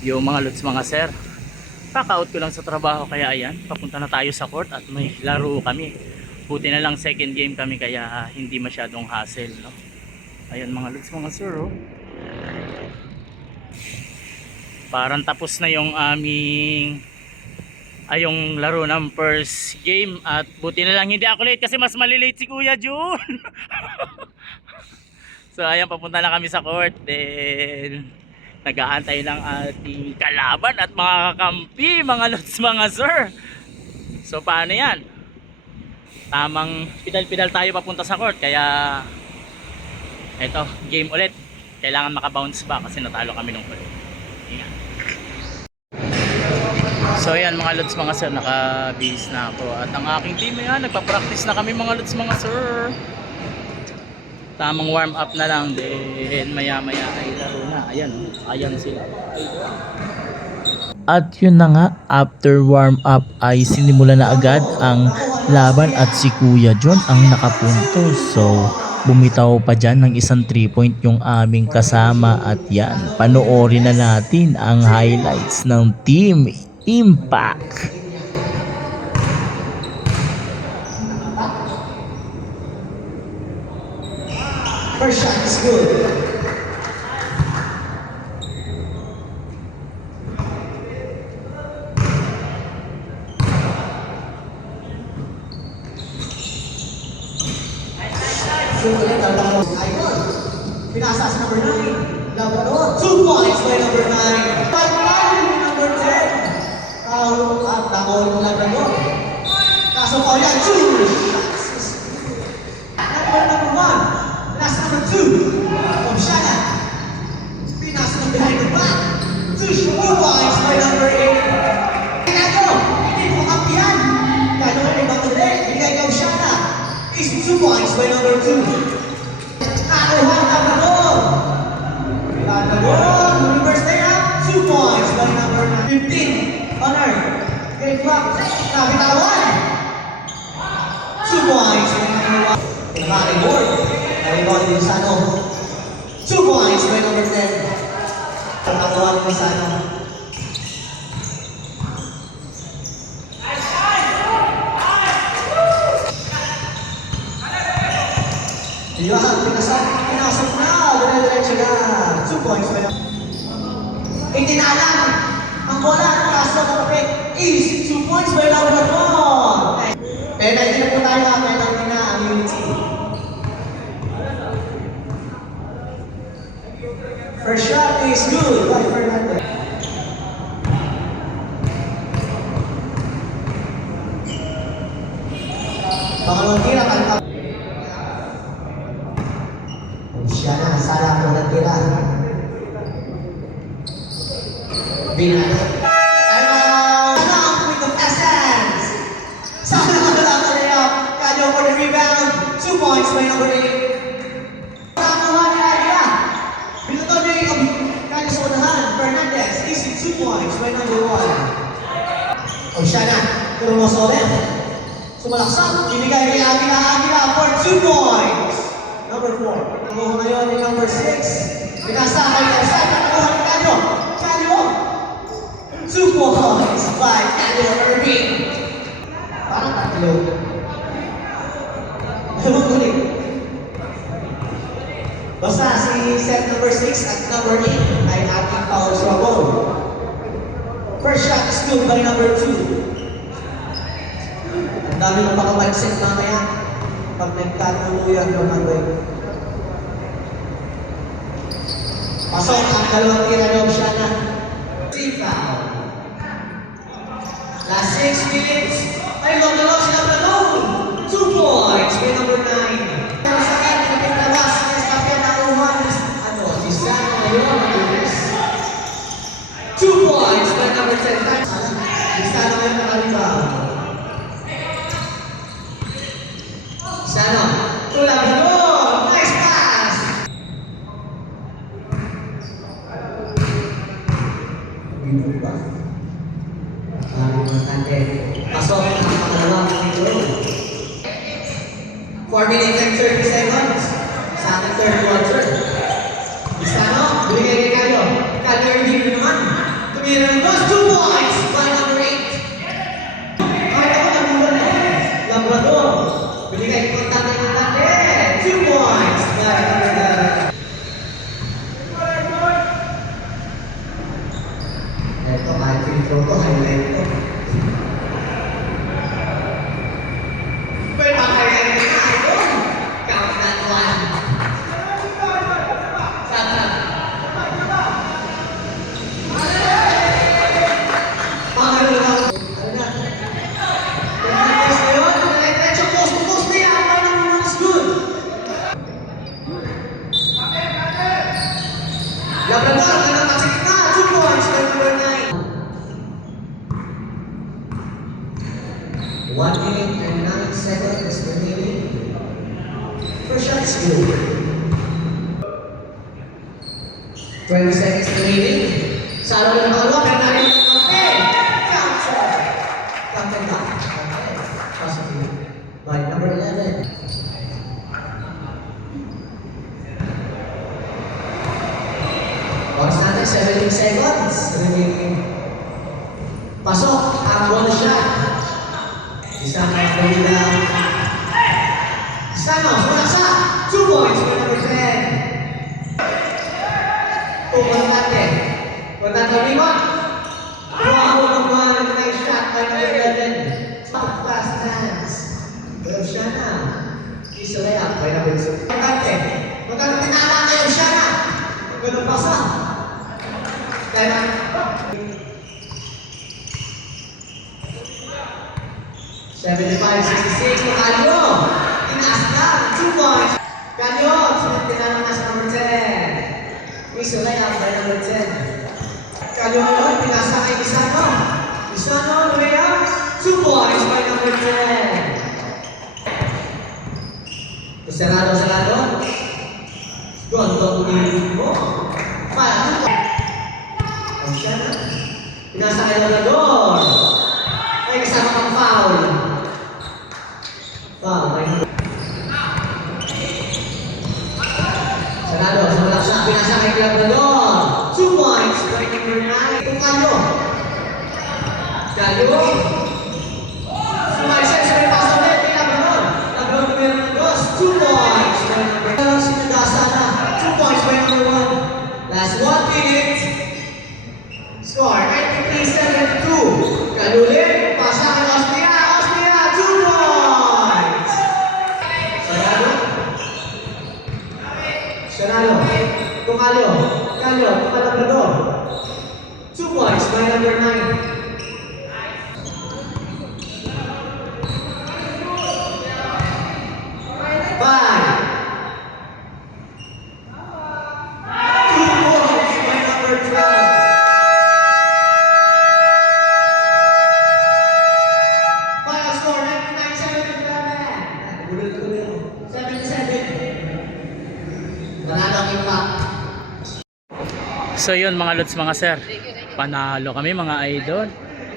Yung mga lods mga sir, kaka-out ko lang sa trabaho kaya ayan, papunta na tayo sa court at may laro kami. Buti na lang second game kami kaya hindi masyadong hassle, no? Ayan mga lods mga sir, oh. Parang tapos na yung aming yung laro ng first game at buti na lang hindi ako late kasi mas malilate si Kuya Jun. So ayan, papunta na kami sa court, then nag-aantay lang ating kalaban at mga kakampi, mga lods mga sir. So paano yan? Tamang pidal-pidal tayo papunta sa court kaya eto, game ulit. Kailangan makabounce back kasi natalo kami nung ulit. Ayan. So ayan mga lods mga sir, naka-base na ako at ang aking team ayan, nagpa-practice na kami mga lods mga sir. Tamang warm up na lang, then maya maya ay laro na. Ayan, ayan sila. At yun na nga, after warm up ay sinimula na agad ang laban at si Kuya John ang nakapunto. So bumitaw pa dyan ng isang 3-point yung aming kasama at yan, panoorin na natin ang highlights ng Team Impact. First shot is good. Pinasa sa number 9. Labrador. 2 points by number 9. Number 10. At nakol ng Labrador. Kaso ko yan, 2 shots. Number 1. Last number 2. From Shana. Pinasa ng behind the back. 2 points by number 8. Kaya hindi mo kapihan. Kaya naman ibang ulit. Bigay ka Shana. Is 2 points by number 2. Reverse stay up, 2 points by number 15. Honor. Great block. Nabitawan. 2 points by number 1. Nakakibord. Nakakibord yung Sano. 2 points by number 10. Nakakawan yung Sano. Iyan, pinasok na. Dire-diretso na. 2 points by number 1. Itinalang ang bola ng kaso ng kapit is 2 points by number 1. Penalty na po tayo ha. Penalty na ang Unity. First shot is good by Fernandez. Pangalawang tira kanta. Siya na, salah mo na tira. Binat. Time out! Time out with the essence! Sana na lang na niya. Kanyo for the rebound. 2 points by number 8. Nakuha ni Aria. Binuto niya yung kanyo sa unahan. Fernandez is 2 points by number 1. O siya na. Turumoso ulit. Sumalaksak. Ibigay ni Aguila for 2 points. Number 4. Nakuha ngayon ni number 6. Pinasa kay Karsay. Nakuha ni Kanyo. Kanyo. 2 points by Kanyo Irving. Parang tatlo. Ulit. Basta si set number 6 at number 8 ay ating foul trouble. First shot is good by number 2. Ang dami ng pakapansin mamaya pag nagtatuluyan yung hanggang. Pasok ang dalawang tira ng Shana. 3 foul. Last 6 minutes. Ay, magdalaw sila Balong. 2 points by number 9. Pero sa akin, pinapilabas. Kapya na uman. Si Shana ngayon. 2 points by number 10. Si Shana ngayon nakalimutan. Shana. Tulang ito. Nice pass. Diba? Pasok ang pangalawang ito. 4 minutes and 30 seconds sa ating third quarter. Isano, binigay kay Kayo. Kayo yung naman. Labrador, ganang pasikip na. 2 points by number 9. 1 minute and 9 seconds remaining. First shot is good. 20 seconds remaining. Salo ng pangalawa, pero narin ng kampe. Counter. Kampe ba? Okay. Positive. By number 11. Oras natin, 17 seconds remaining. Pasok ang one shot. Isang Florida. Stano, wala sa 2 points for number 10. Importante. Importante lima. Wow, nice shot by number 11. Fast hands. Pero siya na. Isa layup by number 6. Importante. Importante tinama kayo siya na. Ganun pasa. Kaya 75-66 to Calio. Tinaas lang. 2 points. Calio. Sunod tinanong na sa number 10. Miso layup by number 10. Calio ngayon. Pinasa kay Isano. Isano layup. 2 points by number 10. Sarado. Gonto ulit mo. Fire. Ang siya na. Pinasa kay Labrador. May kasama kang foul. Foul. Sarado. Sa shot. Pinasa kay Labrador. 2 points. By number 9. Ito Calio. Calio. Sumaysay sa may paso ulit. Kay Labrador. Labrador meron ng dos. 2 points. By number 9. Sinagasa na. 2 points by number 1. Last 1 minute. Score 93-72. Kalulit. Pasa kay Austria. Austria. 2 points. Sarado. Ito Calio. Calio. Ito Labrador. 2 points by number 9. So yun mga lods mga sir, panalo kami mga idol.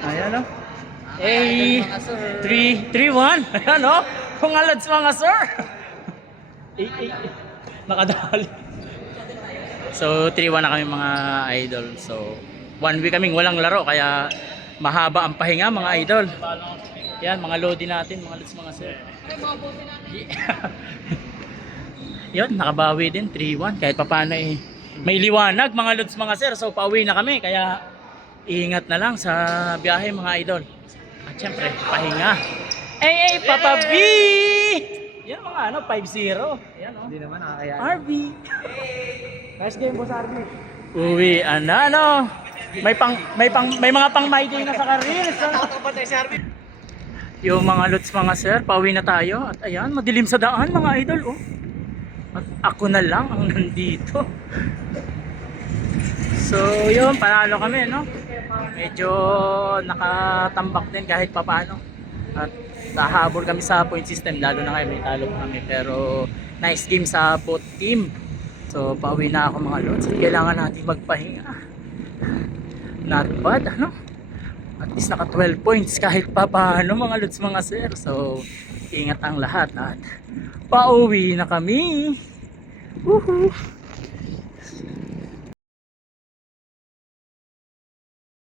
Ayan o. 3-1. Ayan o. Mga lods mga sir. Nakadali. So 3-1 na kami mga idol. So 1 week kaming walang laro kaya mahaba ang pahinga mga idol. Yan mga lodi natin mga lods mga sir. Yun, nakabawi din 3-1 kahit papaano eh. May liwanag mga lods mga sir, so pauwi na kami kaya ingat na lang sa biyahe mga idol. At syempre, pahinga. Hey, Papa B! Yan mga ano, 5-0. Yan oh. Hindi naman nakakaya. RB. Nice game po sa RB. Uwi, ano. May mga pang my day na sa Karils. Nakakapatay si RB. Yung mga lods mga sir, pauwi na tayo. At ayan, madilim sa daan mga idol oh. At ako na lang ang nandito. So yun, panalo kami no. Medyo nakatambak din kahit papano. At nahabol kami sa point system, lalo na ngayon may talo kami. Pero nice game sa both team. So pauwi na ako mga lods. At kailangan natin magpahinga. Not bad ano. At least naka 12 points kahit papano mga lods mga sir. So ingat ang lahat at pauwi na kami. Woohoo!